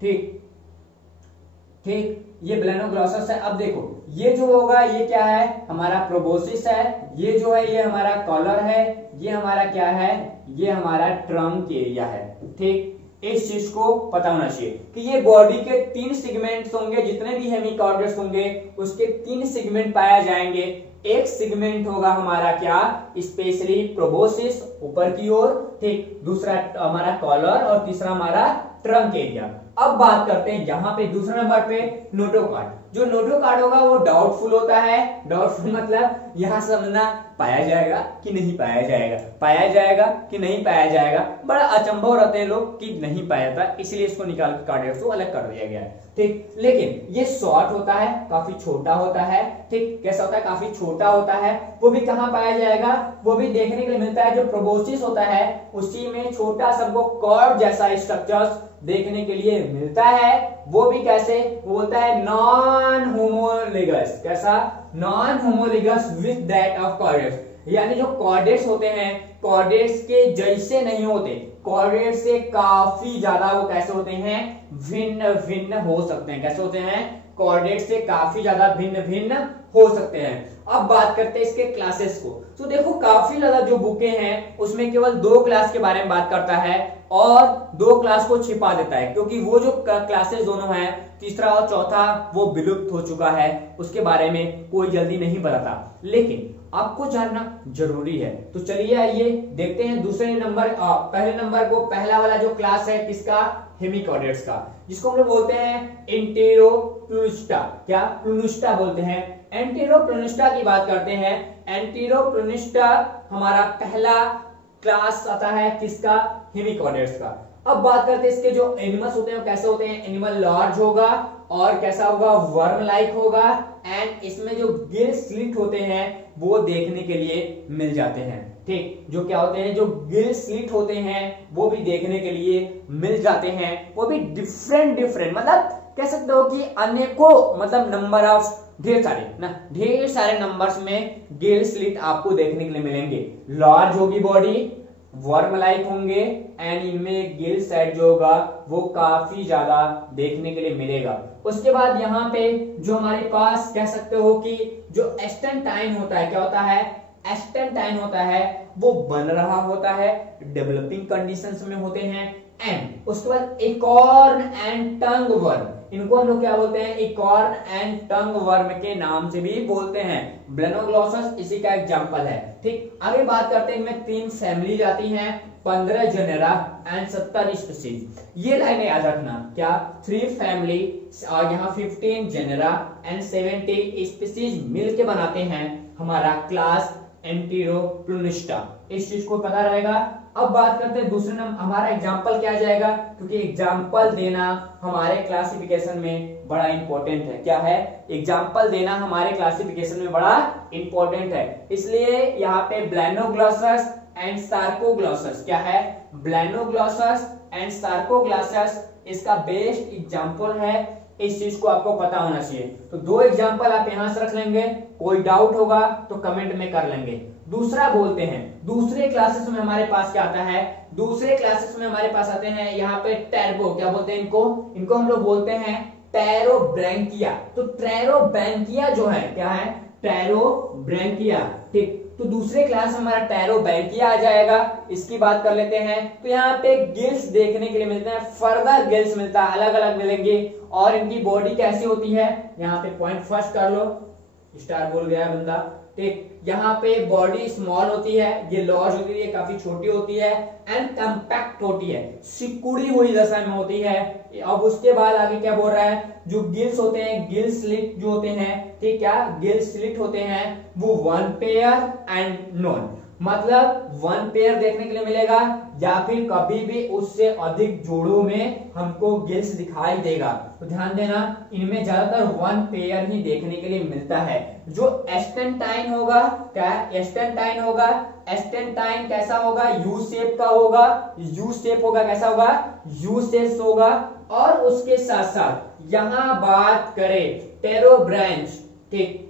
ठीक ठीक, ये ब्लेनोग्लॉसस है। अब देखो ये जो होगा ये क्या है, हमारा प्रोबोसिस है, ये जो है ये हमारा कॉलर है, ये हमारा क्या है, ये हमारा ट्रंक एरिया है। ठीक, इस चीज को पता होना चाहिए कि ये बॉडी के 3 सेगमेंट्स होंगे, जितने भी हेमिकॉर्डेट्स होंगे उसके 3 सेगमेंट पाए जाएंगे। एक सेगमेंट होगा हमारा क्या, स्पेशली प्रोबोसिस ऊपर की ओर, ठीक, दूसरा हमारा कॉलर और तीसरा हमारा ट्रंक एरिया। अब बात करते हैं यहाँ पे दूसरे नंबर पे नोटोकॉर्ड। जो नोटोकॉर्ड होगा वो डाउटफुल होता है। डाउटफुल मतलब यहाँ समझना पाया जाएगा कि नहीं पाया जाएगा, पाया जाएगा कि नहीं पाया जाएगा, बड़ा अचंभव रहते हैं लोग कि नहीं पाया जाता, इसलिए इसको निकाल के कार्डियक्स को अलग कर दिया गया है, ठीक। लेकिन ये शॉर्ट होता है, काफी छोटा होता है, ठीक। कैसा होता है, काफी छोटा होता है। वो भी कहाँ पाया जाएगा, वो भी देखने के लिए मिलता है जो प्रोबोसिस होता है उसी में छोटा सा वो कॉर्ड जैसा स्ट्रक्चर्स देखने के लिए मिलता है। वो भी कैसे, वो बोलता है नॉन होमोलिगस। कैसा, non homologous with that of chordates, यानी जो कॉर्डेट्स होते हैं कॉर्डेट्स के जैसे नहीं होते, कॉर्डेट्स से काफी ज्यादा वो कैसे होते हैं, भिन्न भिन्न हो सकते हैं। कैसे होते हैं, कॉर्डेट्स से काफी ज्यादा भिन्न भिन्न हो सकते हैं। अब बात करते हैं इसके क्लासेस को। तो देखो काफी ज्यादा जो बुकें हैं उसमें केवल 2 क्लास के बारे में बात करता है और 2 क्लास को छिपा देता है, क्योंकि वो जो क्लासेस दोनों हैं, तीसरा और चौथा, वो विलुप्त हो चुका है, उसके बारे में कोई जल्दी नहीं बताता, लेकिन आपको जानना जरूरी है। तो चलिए आइए देखते हैं दूसरे नंबर, पहले नंबर को, पहला वाला जो क्लास है किसका, हेमिकॉर्डेट्स का, जिसको हम लोग बोलते हैं एंटेरोप्लूनिस्टा। क्या, प्लूनिस्टा बोलते हैं। एंटेरोप्लूनिस्टा की बात करते हैं। एंटेरोप्लूनिस्टा हमारा पहला क्लास आता है किसका, हेमिकॉर्डेट्स का। अब बात करते हैं इसके जो एनिमल्स होते हैं वो कैसे होते हैं। एनिमल लार्ज होगा और कैसा होगा, वर्म लाइक होगा, एंड इसमें जो गिल स्लिट होते हैं वो देखने के लिए मिल जाते हैं, ठीक। जो क्या होते हैं, जो गिल स्लिट होते हैं वो भी देखने के लिए मिल जाते हैं। वो भी डिफरेंट डिफरेंट, मतलब कह सकते हो कि अनेकों, मतलब नंबर ऑफ, ढेर सारे नंबर्स में गिल स्लिट आपको देखने के लिए मिलेंगे। लार्ज होगी बॉडी, वर्म लाइक होंगे, एंड इनमें गिल सेट जो होगा वो काफी ज्यादा देखने के लिए मिलेगा। उसके बाद यहाँ पे जो हमारे पास कह सकते हो कि जो एस्टेंटाइन होता है, क्या होता है, एस्टेंटाइन होता है, वो बन रहा होता है, डेवलपिंग कंडीशंस में होते हैं। एंड उसके बाद एकॉर्न एंड टंग वर्म, इनको हम लोग क्या बोलते हैं, एकॉर्न एंड टंग वर्म के नाम से भी बोलते हैं। ब्लेनोग्लॉसस इसी का एग्जांपल है, ठीक। आगे बात करते हैं, इनमें 3 फैमिली आती हैं, 15 जेनेरा एंड 70 स्पीसीज। ये लाइन याद रखना, क्या, 3 फैमिली और यहाँ 15 जेनेरा एंड 70 स्पीसीज मिलके बनाते हैं हमारा क्लास एंटेरोप्लूनिस्टा। इस चीज को पता रहेगा। अब बात करते हैं दूसरे नंबर, हमारा एग्जाम्पल क्या आ जाएगा, क्योंकि एग्जाम्पल देना हमारे क्लासिफिकेशन में बड़ा इंपॉर्टेंट है। क्या है, एग्जाम्पल देना हमारे क्लासिफिकेशन में बड़ा इंपॉर्टेंट है, इसलिए यहाँ पे ब्लेनोग्लॉसस एंड सार्कोग्लॉसस, क्या है, ब्लेनोग्लॉसस एंड सार्कोग्लॉसस इसका बेस्ट एग्जाम्पल है। इस चीज को आपको पता होना चाहिए। तो 2 एग्जाम्पल आप यहां से रख लेंगे, कोई डाउट होगा तो कमेंट में कर लेंगे। दूसरा बोलते हैं, दूसरे क्लासेस में हमारे पास क्या आता है, दूसरे क्लासेस में हमारे पास आते हैं यहाँ पे टैरबो, क्या बोलते हैं इनको हम लोग बोलते हैं टैरोब्रैंकिया। तो टैरोब्रैंकिया जो है, क्या है, टैरोब्रैंकिया, ठीक। तो दूसरे क्लास में हमारा टैरोब्रैंकिया आ जाएगा। इसकी बात कर लेते हैं, तो यहाँ पे गिल्स देखने के लिए मिलते हैं, फर्दर गिल्स मिलता है, अलग अलग मिलेंगे। और इनकी बॉडी कैसी होती है, यहाँ पे पॉइंट फर्स्ट कर लो, स्टार बोल गया बंदा, ठीक। यहाँ पे बॉडी स्मॉल होती है, ये लार्ज होती है, काफी छोटी होती है, एंड कम्पैक्ट होती है, सिकुड़ी हुई दशा में होती है। अब उसके बाद आगे क्या बोल रहा है, जो गिल्स होते हैं, गिल स्लिट जो होते हैं, ठीक, क्या, गिल स्लिट होते हैं वो 1 पेयर एंड नॉन, मतलब 1 पेयर देखने के लिए मिलेगा या फिर कभी भी उससे अधिक जोड़ों में हमको गिल्स दिखाई देगा। तो ध्यान देना, इनमें ज्यादातर 1 पेयर ही देखने के लिए मिलता है। जो एस्टेंटाइन होगा, क्या, एस्टेंटाइन होगा, एस्टेंटाइन कैसा होगा, यू शेप का होगा, यू शेप होगा, कैसा होगा, यू शेप होगा। और उसके साथ साथ यहाँ बात करें टेरोब्रांच, ठीक,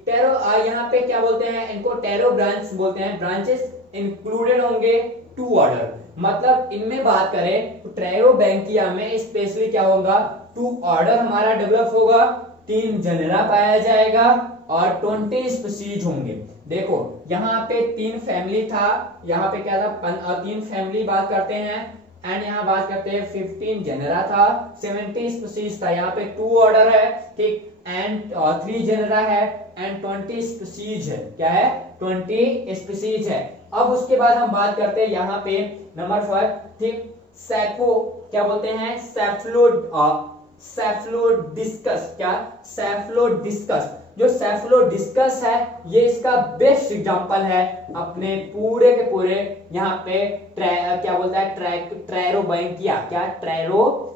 यहाँ पे क्या बोलते हैं, इनको टेरोब्रांच बोलते हैं। ब्रांचेस इंक्लूडेड होंगे 2 ऑर्डर, मतलब इनमें बात करें तो ट्रेरोबैंकिया में स्पेशली क्या होगा, 2 ऑर्डर हमारा डेवलप होगा, 3 जेनेरा पाया जाएगा और 20 स्पीसीज होंगे। देखो यहाँ पे 3 फैमिली था, यहाँ पे क्या था, 3 फैमिली बात करते हैं, एंड यहाँ बात करते हैं 15 जेनेरा था, 70 स्पीशीज था, यहाँ पे 2 ऑर्डर है, ठीक, एंड 3 जेनेरा है एंड 20 स्पीशीज है। क्या है? 20 स्पीशीज है। अब उसके बाद हम बात करते हैं यहाँ पे नंबर 5, ठीक, सैफो क्या बोलते हैं? सेफलोडिस्कस। क्या? सेफलोडिस्कस। जो सेफलोडिस्कस है ये इसका बेस्ट एग्जांपल है अपने पूरे के पूरे यहाँ पे क्या बोलता है? ट्रायरोब्रैंकिया। क्या?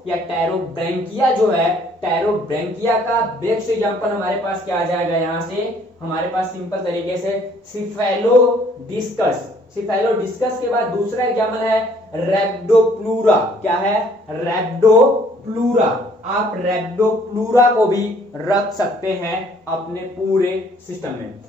टैरोब्रैंकिया जो है, टैरोब्रैंकिया का बेस्ट एग्जांपल हमारे पास क्या आ जाएगा? यहाँ से हमारे पास सिंपल तरीके से सिफेलोडिस्कस। सिफेलोडिस्कस के बाद दूसरा एग्जांपल है रैप्डोप्लूरा। क्या है? रैप्डोप्लूरा। आप रैप्डोप्लूरा को भी रख सकते हैं अपने पूरे सिस्टम में।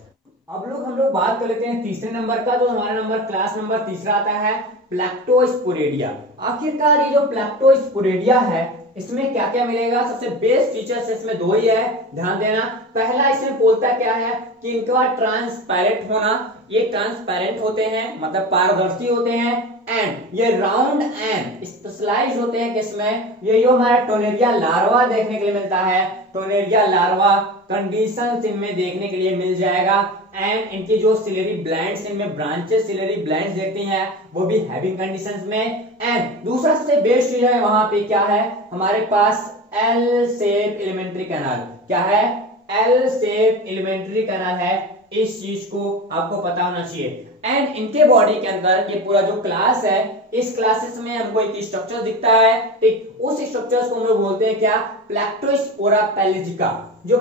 अब हम लोग बात कर लेते हैं तीसरे नंबर का। तो हमारा नंबर क्लास नंबर तीसरा आता है प्लैक्टोस्पोरेडिया। आखिरकार ये जो प्लैक्टोस्पोरेडिया है इसमें क्या क्या मिलेगा? सबसे बेस्ट फीचर्स इसमें 2 ही है, ध्यान देना। पहला इसमें बोलता क्या है कि इनका ट्रांसपेरेंट होना। ये ट्रांसपेरेंट होते हैं मतलब पारदर्शी होते हैं, एंड ये राउंड एंड स्पेशलाइज होते हैं किसमें? ये जो हमारा टोनेरिया लार्वा देखने के लिए मिलता है, टोनेरिया लार्वा कंडीशन इनमें देखने के लिए मिल जाएगा। एंड इनकी जो सिलेरी ब्लैंड्स, इनमें ब्रांचेस सिलेरी ब्लैंड्स देखती हैं वो भी हैविंग कंडीशंस में। एंड दूसरा सबसे बेस्ट चीज है वहां पे क्या है हमारे पास? L shape alimentary canal. क्या है? एल शेप एलिमेंट्री कैनाल है। इस चीज को आपको पता होना चाहिए। एंड इनके बॉडी के अंदर ये पूरा जो क्लास है, इस क्लासेस में हमको एक स्ट्रक्चर दिखता है, ठीक, उस स्ट्रक्चर्स को हम लोग बोलते हैं क्या? प्लैक्टोस्पोरा पैलेजिका। जो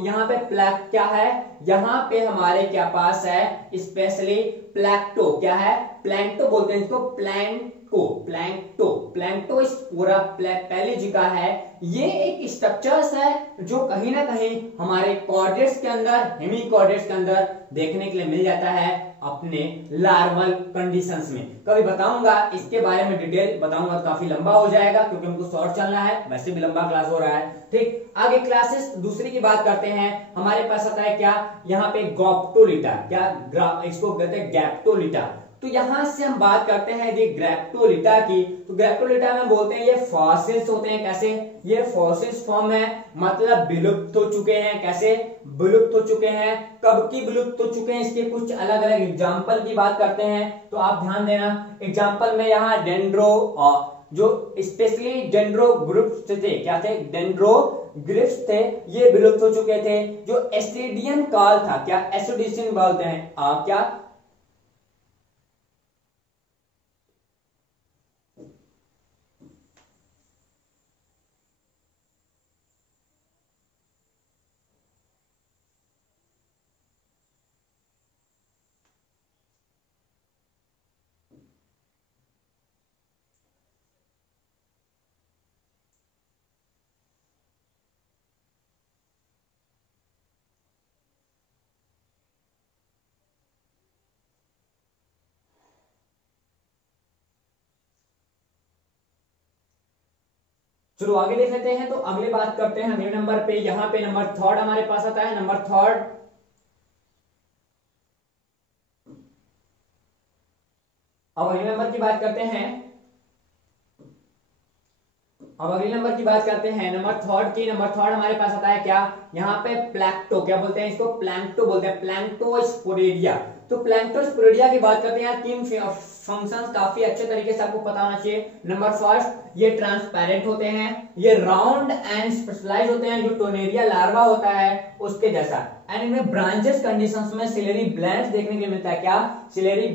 यहाँ पे प्लैक क्या है? यहाँ पे हमारे क्या पास है स्पेशली प्लैक्टो। क्या है? प्लैंक्टो बोलते हैं इसको, प्लैंक्टोस्पोरा पैलेजिका है। ये एक स्ट्रक्चर्स है जो कहीं ना कहीं हमारे कॉर्डेट्स के अंदर, हेमीकॉर्डेट्स के अंदर देखने के लिए मिल जाता है अपने लार्वल कंडीशंस में। कभी बताऊंगा इसके बारे में, डिटेल बताऊंगा, काफी लंबा हो जाएगा क्योंकि हमको शॉर्ट चलना है, वैसे भी लंबा क्लास हो रहा है, ठीक। आगे क्लासेस दूसरी की बात करते हैं। हमारे पास आता है क्या? यहाँ पे गॉप्टोलिटा। क्या? इसको कहते हैं गैप्टोलिटा। तो यहां से हम बात करते हैं ये ग्रैप्टोलिटा की। तो ग्रैप्टोलिटा में बोलते हैं ये फॉसिल्स होते हैं। कैसे? ये फॉसिल्स फॉर्म है, मतलब विलुप्त हो चुके हैं। कैसे? विलुप्त हो चुके हैं। कब की विलुप्त हो चुके हैं इसके कुछ अलग अलग एग्जाम्पल की बात करते हैं। तो आप ध्यान देना, एग्जाम्पल में यहाँ डेंड्रो जो स्पेशली डेंड्रोग्रिफ्स थे। क्या थे? डेंड्रोग्रिफ्स थे, ये विलुप्त हो चुके थे। जो एस्टेडियन काल था, क्या एसोडियन बोलते हैं आप, क्या चलो आगे देख लेते हैं। तो अगले बात करते हैं अगले नंबर पे। यहाँ पे नंबर 3 हमारे पास आता है, नंबर 3। अब अगले नंबर की बात करते हैं। नंबर 3 की। नंबर 3 हमारे पास आता है क्या? यहाँ पे प्लैंक्टो। क्या बोलते हैं इसको? प्लैंक्टो बोलते हैं, प्लैंक्टोस्पोरेडिया। तो प्लैंक्टोस्पोरेडिया की बात करते हैं। 3 फंक्शंस काफी अच्छे तरीके से आपको पता होना चाहिए। नंबर 1, ये ट्रांसपेरेंट होते हैं, ये राउंड एंड स्पेशलाइज होते हैं, जो टोनेरिया लार्वा होता है उसके जैसा। एंड इनमें ब्रांचेस कंडीशंस में सिलेरी ब्लैंड्स देखने के लिए मिलता है। क्या? सिलेरी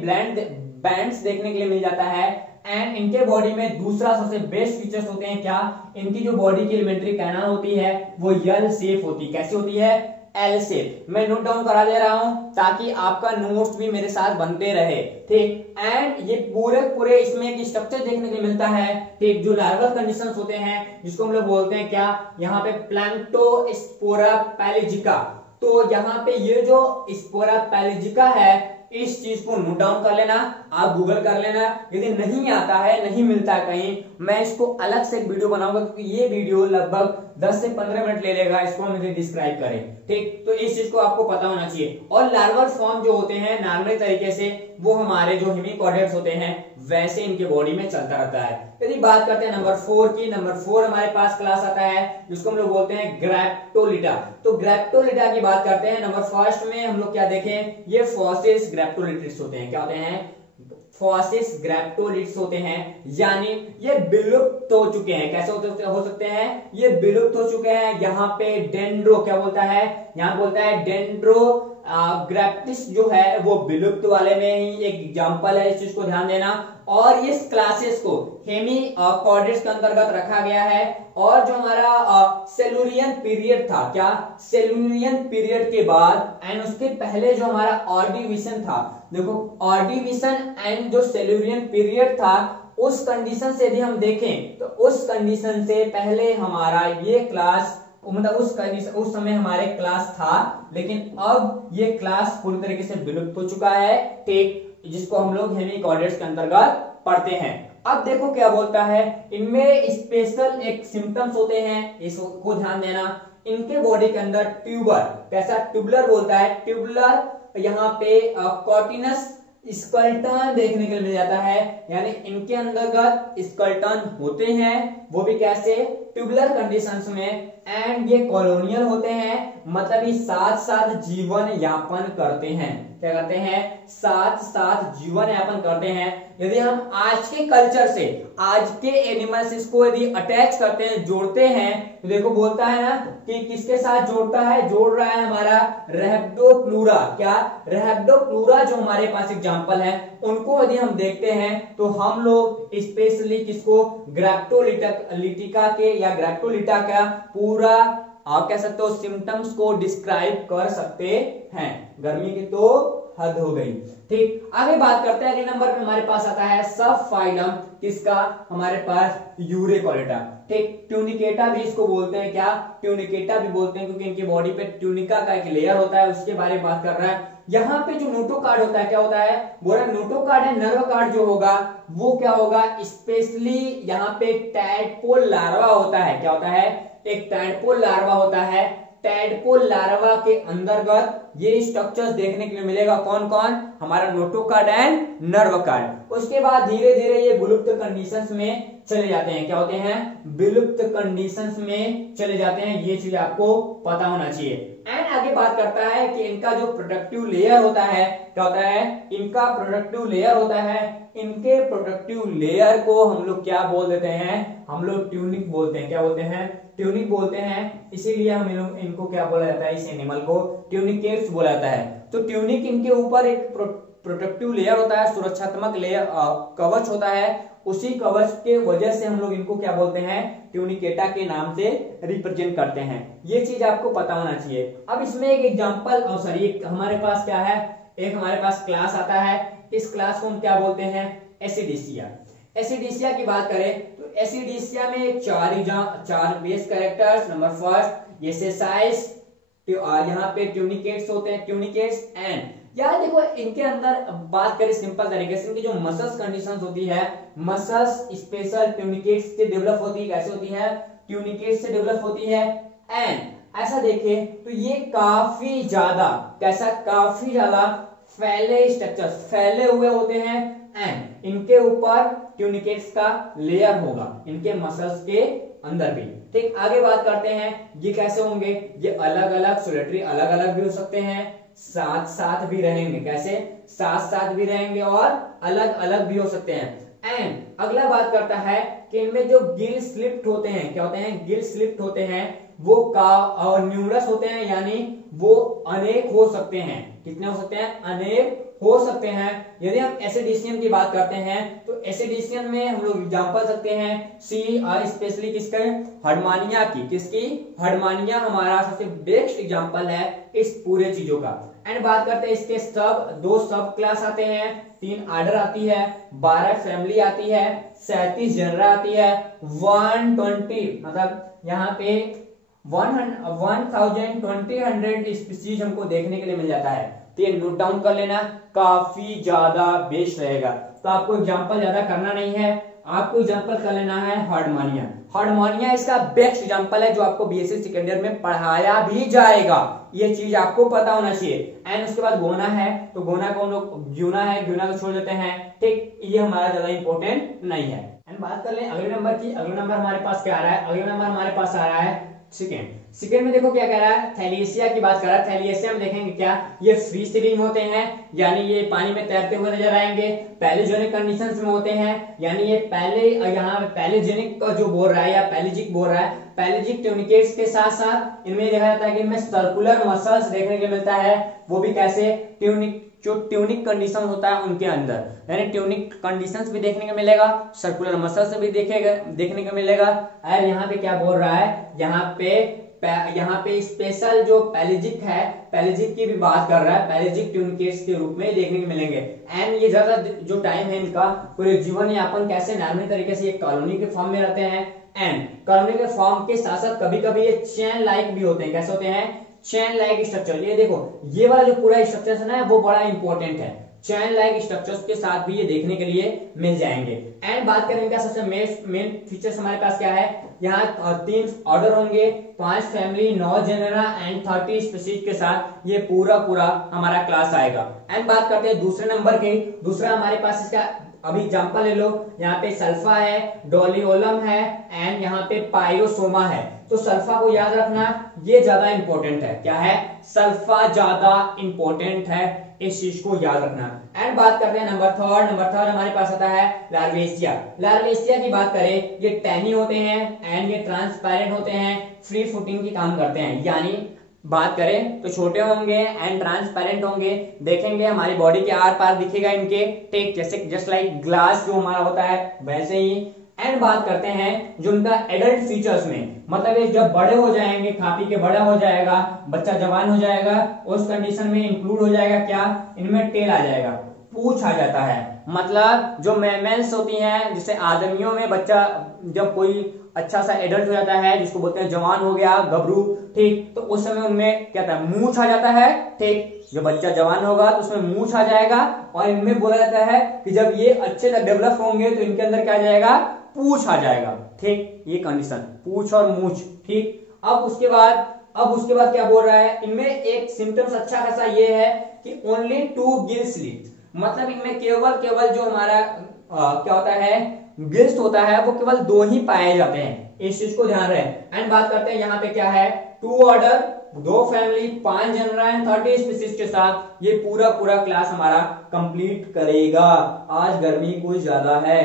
बैंड्स देखने के लिए मिल जाता है। एंड इनके बॉडी में दूसरा सबसे बेस्ट फीचर्स होते हैं क्या? इनकी जो बॉडी की एलिमेंट्री कैनाल होती है वो एल शेप होती है। कैसी होती है? L shape. मैं नोट डाउन करा दे रहा हूं ताकि आपका नोट्स भी मेरे साथ बनते रहे, ठीक। एंड ये पूरे इसमें एक स्ट्रक्चर देखने को मिलता है, ठीक, जो लार्वल कंडीशंस होते हैं जिसको हम लोग बोलते हैं क्या? यहाँ पे प्लैंक्टोस्पोरा पैलेजिका। तो यहाँ पे ये जो स्पोरा पैलेजिका है, इस चीज को नोट डाउन कर लेना, आप गूगल कर लेना। यदि नहीं आता है, नहीं मिलता है कहीं, मैं इसको अलग से एक वीडियो बनाऊंगा क्योंकि ये वीडियो लगभग 10 से 15 मिनट ले लेगा इसको हम इसे डिस्क्राइब करें। ठीक, तो इस चीज को आपको पता होना चाहिए। और लार्वल फॉर्म जो होते हैं नॉर्मली तरीके से वो हमारे जो हेमिकॉर्डेट्स होते हैं वैसे इनके बॉडी में चलता रहता है। यदि बात करते हैं नंबर 4 की, नंबर 4 हमारे पास क्लास आता है जिसको हम लोग बोलते हैं ग्रैप्टोलिटा। तो ग्रैप्टोलिटा की बात करते हैं, नंबर फर्स्ट में हम लोग क्या देखें, ये फॉसिल्स ग्रैप्टोलिटिड्स होते हैं। क्या होते हैं? फॉसिल्स ग्रैप्टोलिट्स होते हैं, यानी ये विलुप्त हो चुके हैं। कैसे हो सकते हैं? ये विलुप्त हो चुके हैं। यहाँ पे डेंड्रो क्या बोलता है, यहाँ बोलता है डेंड्रो ग्रैप्टिस जो है वो विलुप्त वाले में ही एक एग्जांपल है, इस चीज को ध्यान देना। और इस क्लासेस को हेमिकॉर्डेट्स के अंतर्गत रखा गया है। और जो हमारा सेलुरियन पीरियड था, क्या सेलुरियन पीरियड के बाद एंड उसके पहले जो हमारा ऑर्डिविशन था, देखो ऑर्डिविशन एंड जो सेलुरियन पीरियड था उस कंडीशन से यदि हम देखें तो उस कंडीशन से पहले हमारा ये क्लास, मतलब उस समय हमारे क्लास था, लेकिन अब ये क्लास पूरी तरीके से विलुप्त हो चुका है। ठीक, जिसको हम लोग हेमिकॉर्डेट्स के अंतर्गत पढ़ते हैं। अब देखो क्या बोलता है, इनमें स्पेशल एक सिम्टम्स होते हैं, इसको ध्यान देना। इनके बॉडी के अंदर ट्यूबर, कैसा ट्यूबुलर बोलता है, ट्यूबुलर यहाँ पे कॉर्टिनस स्कल्टन देखने के लिए मिल जाता है, यानी इनके अंतर्गत स्कल्टन होते हैं, वो भी कैसे, ट्यूबुलर कंडीशंस में। एंड ये कॉलोनियल होते हैं, मतलब ये साथ साथ जीवन यापन करते हैं। क्या करते हैं? साथ साथ जीवन यापन करते हैं। यदि हम आज के कल्चर से आज के एनिमल्स को यदि अटैच करते हैं, जोड़ते हैं, तो देखो बोलता है ना कि किसके साथ जोड़ता है, जोड़ रहा है हमारा रैप्टोप्लूरा। क्या? रैप्टोप्लूरा जो हमारे पास एग्जांपल है उनको यदि हम देखते हैं तो हम लोग स्पेशली किसको, ग्रैप्टोलिटा के या ग्रैप्टोलिटा का पूरा आप कह सकते हो सिम्टम्स को डिस्क्राइब कर सकते हैं। गर्मी की तो हद हो गई। ठीक, आगे बात करते हैं। अगले नंबर पे हमारे पास आता है सब फाइलम, किसका, हमारे पास यूरेकोलिटा। ठीक, ट्यूनिकेटा भी इसको बोलते हैं। क्या? ट्यूनिकेटा भी बोलते हैं, क्योंकि इनकी बॉडी पे ट्यूनिका का एक लेयर होता है, उसके बारे में बात कर रहा है। यहाँ पे जो नोटोकार्ड होता है, क्या होता है, बोला नोटोकार्ड है, नर्व कार्ड जो होगा वो क्या होगा, स्पेशली यहाँ पे टैडपोल लार्वा होता है। क्या होता है? एक टैडपोल लार्वा होता है। टैडपोल लार्वा के अंतर्गत ये स्ट्रक्चर्स देखने के लिए मिलेगा। कौन कौन? हमारा नोटोकार्ड एंड नर्व कार्ड। उसके बाद धीरे धीरे ये विलुप्त कंडीशंस में चले जाते हैं। क्या होते हैं? विलुप्त कंडीशंस में चले जाते हैं। ये चीज आपको पता होना चाहिए। एंड आगे बात करता है कि इनका जो प्रोडक्टिव लेयर होता है, क्या होता है, इनका प्रोडक्टिव लेयर होता है। इनके प्रोडक्टिव लेयर को हम लोग क्या बोल देते हैं, हम लोग ट्यूनिक बोलते हैं। क्या बोलते हैं? ट्यूनिक बोलते हैं। इसीलिए हम इनको क्या बोला जाता है, इस एनिमल को ट्यूनिकेट्स बोला जाता है। तो ट्यूनिक इनके ऊपर एक प्रोटेक्टिव लेयर होता है, सुरक्षात्मक लेयर, कवच होता है। उसी कवच के वजह से हम लोग इनको क्या बोलते हैं, ट्यूनिकेटा के नाम से रिप्रेजेंट करते हैं। ये चीज आपको पता होना चाहिए। अब इसमें एक एग्जांपल, सॉरी, हमारे पास क्या है, एक हमारे पास क्लास आता है। इस क्लास को हम क्या बोलते हैं, एसिडिसिया। एसिडिसिया की बात करें तो एसिडिसिया में चार बेस कैरेक्टर्स। नंबर फर्स्ट ये सेसाइस, यहाँ पे ट्यूनिकेट्स होते हैं, ट्यूनिकेट्स। एंड यार देखो इनके अंदर बात करें सिंपल तरीके से, इनकी जो मसल्स कंडीशंस होती है, मसल्स स्पेशल ट्यूनिकेट्स से डेवलप होती है। कैसे होती है? ट्यूनिकेट्स से डेवलप होती है। एंड ऐसा देखें तो ये काफी ज्यादा, कैसा, काफी ज्यादा फैले स्ट्रक्चर्स, फैले हुए होते हैं। एंड इनके ऊपर ट्यूनिकेट्स का लेयर होगा, इनके मसल्स के अंदर भी। ठीक, आगे बात करते हैं ये कैसे होंगे। ये अलग अलग सोलिटरी, अलग अलग भी हो सकते हैं, साथ साथ भी रहेंगे। कैसे? साथ साथ भी रहेंगे और अलग अलग भी हो सकते हैं। एंड अगला बात करता है कि इनमें जो गिल स्लिप्ट होते हैं, क्या होते हैं, गिल स्लिप्ट होते हैं, वो और न्यूमरस होते हैं, यानी वो अनेक हो सकते हैं। कितने हो सकते हैं? अनेक हो सकते हैं। यदि हम एसिडिशियन की बात करते हैं तो एसिडिशियन में हम लोग एग्जांपल सकते हैं सी, स्पेशली किसके, हर्डमानिया की। किसकी? हर्डमानिया हमारा सबसे बेस्ट एग्जांपल है इस पूरे चीजों का। एंड बात करते हैं इसके दो सब क्लास आते हैं, 3 आर्डर आती है, 12 फैमिली आती है, 37 जनरा आती है, 120 मतलब यहाँ पे 1000 स्पीशीज हमको देखने के लिए मिल जाता है। तो ये नोट डाउन कर लेना, काफी ज्यादा बेस्ट रहेगा। तो आपको एग्जांपल ज्यादा करना नहीं है, आपको एग्जांपल कर लेना है हार्डमोनिया। हार्डमोनिया इसका बेस्ट एग्जांपल है जो आपको बीएससी सेकेंड ईयर में पढ़ाया भी जाएगा, ये चीज आपको पता होना चाहिए। एंड उसके बाद गोना है, तो गोना को हम लोग ग्यूना है, ग्यूना को छोड़ देते हैं, ठीक, ये हमारा ज्यादा इंपॉर्टेंट नहीं है। एंड बात कर ले अगले नंबर की। अगले नंबर हमारे पास क्या आ रहा है? अगले नंबर हमारे पास आ रहा है सेकेंड। सेकेंड में देखो क्या कह रहा है, थैलिएसिया की बात कर रहा है। थैलिएसिया में देखेंगे क्या, ये फ्री स्विमिंग होते हैं, यानी ये पानी में तैरते हुए नजर आएंगे। पैलिजेनिक कंडीशंस में होते हैं, यानी ये पहले यहाँ पैलिजेनिक का जो बोल रहा है या पैलिजिक बोल रहा है, पैलिजिक ट्यूनिकेट्स के साथ साथ इनमें देखा जाता है कि इनमें सर्कुलर मसल्स देखने को मिलता है, वो भी कैसे, ट्यूनिक, जो ट्यूनिक कंडीशन होता है उनके अंदर, यानी ट्यूनिक कंडीशंस भी देखने को मिलेगा, सर्कुलर मसल्स भी देखने को मिलेगा। और यहाँ पे क्या बोल रहा है, यहाँ पे स्पेशल जो पैलिजिक है, पैलिजिक की भी बात कर रहा है, पैलिजिक ट्यूनिकेट्स के रूप में देखने को मिलेंगे। एंड ये ज्यादा जो टाइम है इनका पूरे जीवन यापन कैसे नॉर्मल तरीके से ये कॉलोनी के फॉर्म में रहते हैं। एंड कॉलोनी के फॉर्म के साथ साथ कभी कभी ये चेन लाइक भी होते हैं। कैसे होते हैं? Chain like structure. ये देखो ये वाला जो पूरा स्ट्रक्चर है ना, वो बड़ा इंपॉर्टेंट है। चेन लाइक स्ट्रक्चर्स के साथ भी ये देखने के लिए मिल जाएंगे। एंड बात करें इनका सबसे मेन फीचर्स हमारे पास क्या है, यहाँ 3 ऑर्डर होंगे, 5 फैमिली, 9 जेनेरा एंड 30 स्पीशीज के साथ ये पूरा हमारा क्लास आएगा। एंड बात करते हैं दूसरे नंबर की। दूसरा हमारे पास इसका अभी एग्जांपल ले लो, यहाँ पे सल्फा है, डोलियोलम है एंड यहाँ पे पाइरोसोमा है। तो सल्फा को याद रखना, ये ज्यादा इंपॉर्टेंट है। क्या है? सल्फा ज्यादा इंपॉर्टेंट है, इस चीज को याद रखना। एंड बात करते हैं नंबर थर्ड हमारे पास आता है लार्वेसिया। लार्वेसिया की बात करें, ये टैनी होते हैं एंड ये ट्रांसपेरेंट होते हैं, फ्री फुटिंग की काम करते हैं, यानी बात करें तो छोटे होंगे एंड ट्रांसपेरेंट होंगे, देखेंगे हमारी बॉडी के आर पार दिखेगा इनके, ठीक, जैसे जस्ट लाइक ग्लास जो हमारा होता है वैसे ही। एंड बात करते हैं जो उनका एडल्ट फीचर्स में, मतलब ये जब बड़े हो जाएंगे, खा पी के बड़ा हो जाएगा, बच्चा जवान हो जाएगा, उस कंडीशन में इंक्लूड हो जाएगा क्या, इनमें टेल आ जाएगा, पूंछ आ जाता है। मतलब जो मैमल्स होती हैं, जैसे आदमियों में बच्चा जब कोई अच्छा सा एडल्ट हो जाता है, जिसको बोलते हैं जवान हो गया, गबरू, ठीक, तो उस समय उनमें क्या था, मूंछ आ जाता है, ठीक। जब बच्चा जवान होगा तो उसमें मूंछ आ जाएगा, और इनमें बोला जाता है कि जब ये अच्छे से डेवलप होंगे तो इनके अंदर क्या आ जाएगा, पूंछ आ जाएगा, ठीक, ये कंडीशन, पूंछ और मूंछ, ठीक। अब उसके बाद क्या बोल रहा है, इनमें एक सिम्टम्स अच्छा खासा ये है कि ओनली 2 गिल्स लीव्स, मतलब इनमें केवल जो हमारा क्या होता है, गिल्स होता है, वो केवल 2 ही पाए जाते हैं, इस चीज को ध्यान रहे। एंड बात करते हैं यहाँ पे क्या है, 2 order, 2 family, 5 genre and 30 species के साथ ये पूरा क्लास हमारा कंप्लीट करेगा। आज गर्मी कुछ ज्यादा है,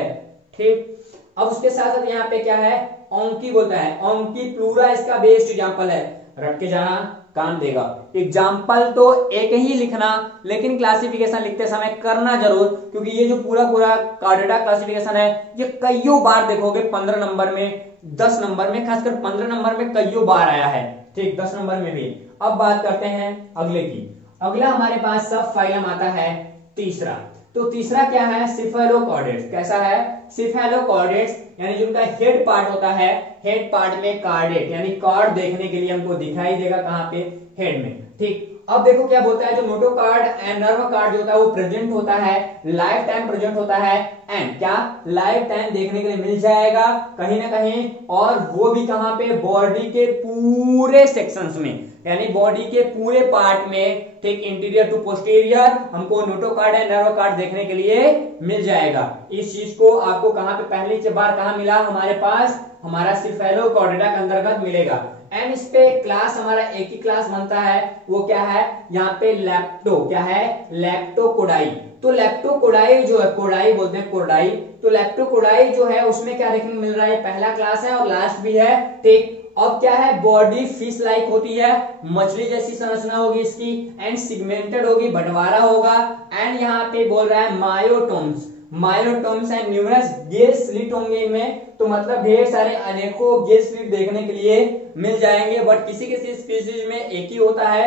ठीक। अब उसके साथ साथ यहाँ पे क्या है, ओंकी बोलता है, ओंकी प्लूरा इसका बेस्ट एग्जांपल है, रट के जाना काम देगा। एग्जाम्पल तो एक ही लिखना, लेकिन क्लासिफिकेशन लिखते समय करना जरूर, क्योंकि ये जो पूरा कार्डेटा क्लासिफिकेशन है ये कईयों बार देखोगे, 15 नंबर में, 10 नंबर में, खासकर 15 नंबर में कईयों बार आया है, ठीक, 10 नंबर में भी। अब बात करते हैं अगले की। अगला हमारे पास सब फाइलम आता है तीसरा। तो तीसरा क्या है, सिफेलोकॉर्डेट्स। कैसा है, सिफेलोकॉर्डेट्स, यानी जो उनका हेड पार्ट होता है, हेड पार्ट में कार्डेट, यानी कार्ड देखने के लिए हमको दिखाई देगा, कहां पे, हेड में, ठीक। अब देखो क्या बोलता है, जो नोटोकार्ड एंड नर्व कार्ड जो होता है वो प्रेजेंट होता है, लाइफ टाइम प्रेजेंट होता है, एंड क्या, लाइफ टाइम देखने के लिए मिल जाएगा कहीं ना कहीं, और वो भी कहां पे, बॉडी के पूरे सेक्शंस में, यानी बॉडी के पूरे पार्ट में, ठीक, इंटीरियर टू पोस्टीरियर हमको नोटोकार्ड एंड नर्व कार्ड देखने के लिए मिल जाएगा। इस चीज को आपको कहां पे पहली बार कहां मिला, हमारे पास हमारा सिफेलोकॉर्डेटा के अंतर्गत मिलेगा। एंड इस पे क्लास हमारा एक ही क्लास बनता है, वो क्या है, यहाँ पे लैप्टो, क्या है, लैप्टोकोडाई। तो लैप्टोकोडाई जो है, कोडाई बोलते हैं, कोडाई, तो लैप्टोकोडाई जो है उसमें क्या देखने को मिल रहा है, पहला क्लास है और लास्ट भी है, ठीक। अब क्या है, बॉडी फिश लाइक होती है, मछली जैसी संरचना होगी इसकी, एंड सिगमेंटेड होगी, बंटवारा होगा। एंड यहाँ पे बोल रहा है myotomes and numerous Gill slit होंगे इनमें, तो मतलब ढेर सारे अनेकों गिल स्लिट देखने के लिए मिल जाएंगे, बट किसी स्पीशीज में एक ही होता है,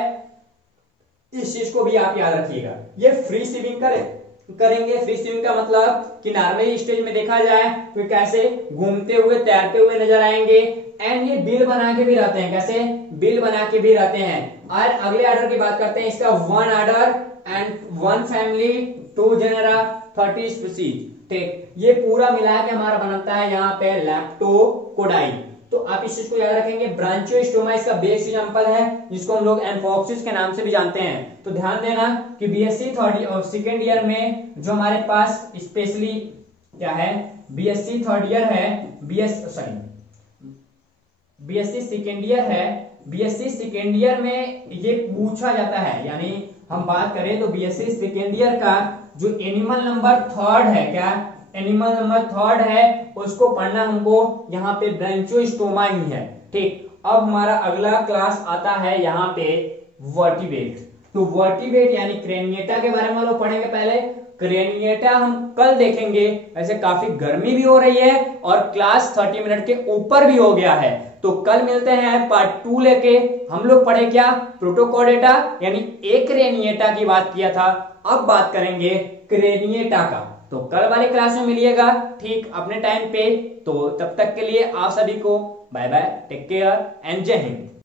इस चीज को भी आप याद रखिएगा। ये फ्री स्विमिंग करेंगे। फ्री स्विमिंग का मतलब कि नॉर्मल स्टेज में देखा जाए तो कैसे घूमते हुए, तैरते हुए नजर आएंगे, एंड ये बिल बना के भी रहते हैं, कैसे, बिल बना के भी रहते हैं। और अगले ऑर्डर की बात करते हैं, इसका 1 order and 1 family, 2 genera, 30 species. ठीक, ये पूरा मिला के हमारा बनता है यहाँ पे लैप्टोकोडाई। तो आप इस चीज को याद रखेंगे। ब्रांचियोस्टोमा इसका बेस्ट एग्जांपल है, जिसको हम लोग एम्फॉक्सिस के नाम से भी जानते हैं। तो ध्यान देना कि बीएससी थर्ड और सेकेंड ईयर में जो हमारे पास स्पेशली क्या है, बीएससी थर्ड ईयर है, बीएससी सेकेंड ईयर है। बीएससी सेकेंड ईयर में ये पूछा जाता है, यानी हम बात करें तो बीएससी सेकेंड ईयर का जो एनिमल नंबर थर्ड है, क्या एनिमल नंबर थर्ड है, उसको पढ़ना हमको यहाँ पे ब्रांचियोस्टोमा ही है। ठीक, अब हमारा अगला क्लास आता है यहाँ पे वर्टिब्रेट। तो वर्टिब्रेट यानी क्रेनिएटा के बारे में हम लोग पढ़ेंगे पहले। क्रेनिएटा हम कल देखेंगे। ऐसे काफी गर्मी भी हो रही है और क्लास 30 मिनट के ऊपर भी हो गया है, तो कल मिलते हैं पार्ट 2 लेके। हम लोग पढ़े क्या, प्रोटोकॉर्डेटा यानी एक्रेनिएटा की बात किया था, अब बात करेंगे क्रेनिएटा का। तो कल वाले क्लास में मिलिएगा, ठीक अपने टाइम पे। तो तब तक के लिए आप सभी को bye bye, take care and जय हिंद।